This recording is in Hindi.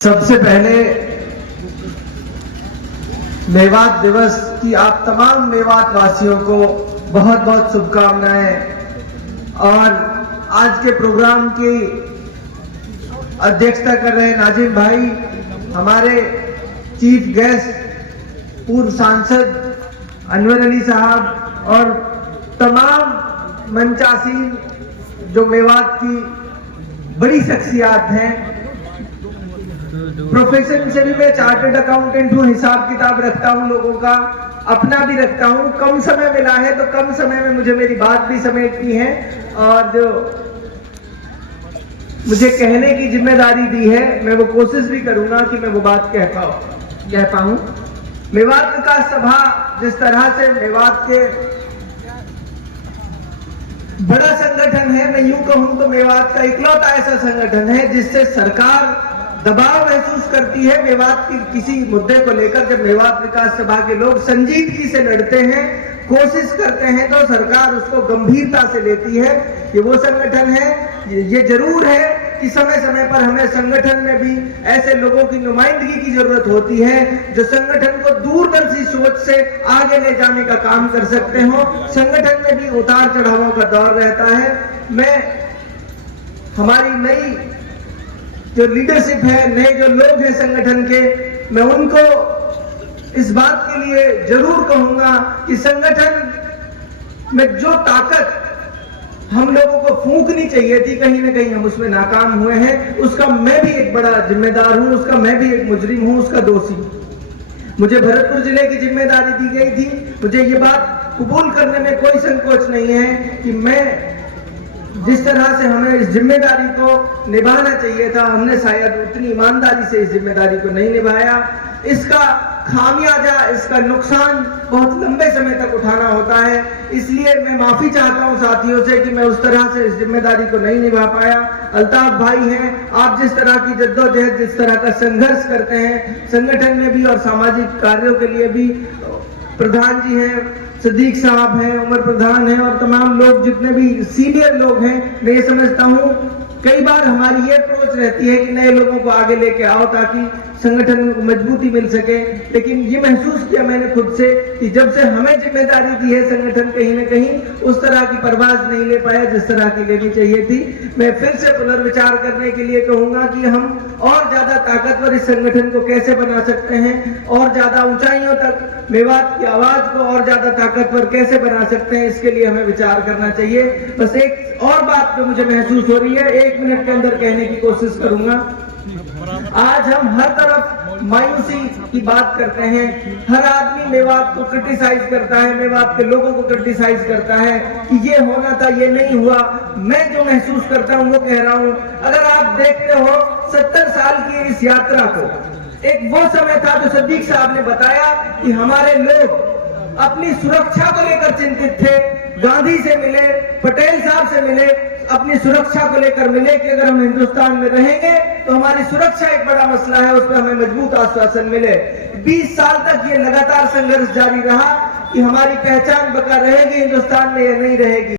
सबसे पहले मेवात दिवस की आप तमाम मेवात वासियों को बहुत बहुत शुभकामनाएं। और आज के प्रोग्राम की अध्यक्षता कर रहे नाजिम भाई, हमारे चीफ गेस्ट पूर्व सांसद अनवर अली साहब और तमाम मंचासीन जो मेवात की बड़ी शख्सियात हैं। प्रोफेशन से भी मैं चार्टर्ड अकाउंटेंट हूँ, हिसाब किताब रखता हूँ लोगों का, अपना भी रखता हूँ। कम समय मिला है तो कम समय में मुझे मेरी बात भी समेटनी है और जो मुझे कहने की जिम्मेदारी दी है मैं वो कोशिश भी करूंगा कि मैं वो बात कह पाऊं। मेवात विकास सभा जिस तरह से मेवात के बड़ा संगठन है, मैं यूं कहूं तो मेवात का इकलौता ऐसा संगठन है जिससे सरकार दबाव महसूस करती है मेवात की किसी मुद्दे को लेकर। जब मेवात विकास सभा के लोग संजीदगी से लड़ते हैं, कोशिश करते हैं, तो सरकार उसको गंभीरता से लेती है। ये वो संगठन है। ये जरूर है कि समय समय पर हमें संगठन में भी ऐसे लोगों की नुमाइंदगी की जरूरत होती है जो संगठन को दूरदर्शी सोच से आगे ले जाने का काम कर सकते हो। संगठन में भी उतार चढ़ावों का दौर रहता है। मैं हमारी नई जो लीडरशिप है, नए जो लोग हैं संगठन के, मैं उनको इस बात के लिए जरूर कहूंगा कि संगठन में जो ताकत हम लोगों को फूंकनी चाहिए थी, कहीं ना कहीं हम उसमें नाकाम हुए हैं। उसका मैं भी एक बड़ा जिम्मेदार हूं, उसका मैं भी एक मुजरिम हूं, उसका दोषी। मुझे भरतपुर जिले की जिम्मेदारी दी गई थी। मुझे ये बात कबूल करने में कोई संकोच नहीं है कि मैं जिस तरह से हमें इस जिम्मेदारी को निभाना चाहिए था, हमने शायद उतनी ईमानदारी से इस जिम्मेदारी को नहीं निभाया। इसका खामियाजा, इसका नुकसान बहुत लंबे समय तक उठाना होता है। इसलिए मैं माफी चाहता हूं साथियों से कि मैं उस तरह से इस जिम्मेदारी को नहीं निभा पाया। अल्ताफ भाई हैं, आप जिस तरह की जद्दोजहद, जिस तरह का संघर्ष करते हैं संगठन में भी और सामाजिक कार्यों के लिए भी, प्रधान जी हैं, सदीक साहब हैं, उमर प्रधान हैं और तमाम लोग जितने भी सीनियर लोग हैं, मैं ये समझता हूँ कई बार हमारी ये अप्रोच रहती है कि नए लोगों को आगे लेके आओ ताकि संगठन को मजबूती मिल सके। लेकिन ये महसूस किया मैंने खुद से कि जब से हमें जिम्मेदारी दी है, संगठन कहीं ना कहीं उस तरह की परवाज नहीं ले पाया जिस तरह की लेनी चाहिए थी। मैं फिर से पुनर्विचार करने के लिए कहूंगा कि हम और ज्यादा ताकतवर इस संगठन को कैसे बना सकते हैं और ज्यादा ऊंचाइयों तक मेवात की आवाज को और ज्यादा ताकतवर कैसे बना सकते हैं, इसके लिए हमें विचार करना चाहिए। बस एक और बात पे मुझे महसूस हो रही है, 1 मिनट के अंदर कहने की कोशिश करूंगा। आज हम हर तरफ मायूसी की बात करते हैं, हर आदमी मेवात को क्रिटिसाइज करता है, मेवात के लोगों को क्रिटिसाइज करता है कि ये होना था, ये नहीं हुआ। मैं जो महसूस करता हूं वो कह रहा हूं। अगर आप देखते हो 70 साल की इस यात्रा को, एक वो समय था जो सदीक साहब ने बताया कि हमारे लोग अपनी सुरक्षा को लेकर चिंतित थे। गांधी से मिले, पटेल साहब से मिले, अपनी सुरक्षा को लेकर मिले कि अगर हम हिंदुस्तान में रहेंगे तो हमारी सुरक्षा एक बड़ा मसला है, उस पर हमें मजबूत आश्वासन मिले। 20 साल तक ये लगातार संघर्ष जारी रहा कि हमारी पहचान बका रहेगी हिंदुस्तान में या नहीं रहेगी।